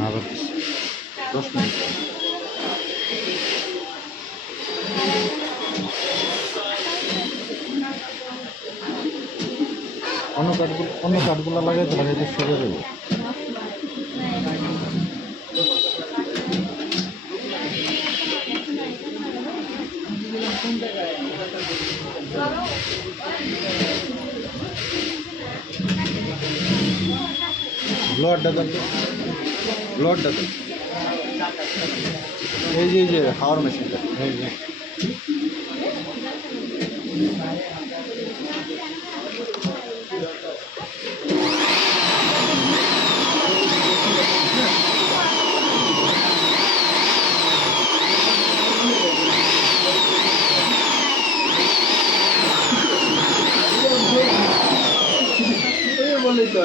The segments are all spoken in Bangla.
আবার দশ মিনিট অন্য কাঠগুলো অন্য কাঠগুলো লাগাইতে সরে ব্লডটা দেন ব্লডটা দেন এই যে এই যে হাওয়ার মেশিনটা এই যে বলেই তো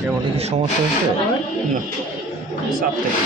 কেমন? কি সমস্যা হচ্ছে না। চাপ থেকে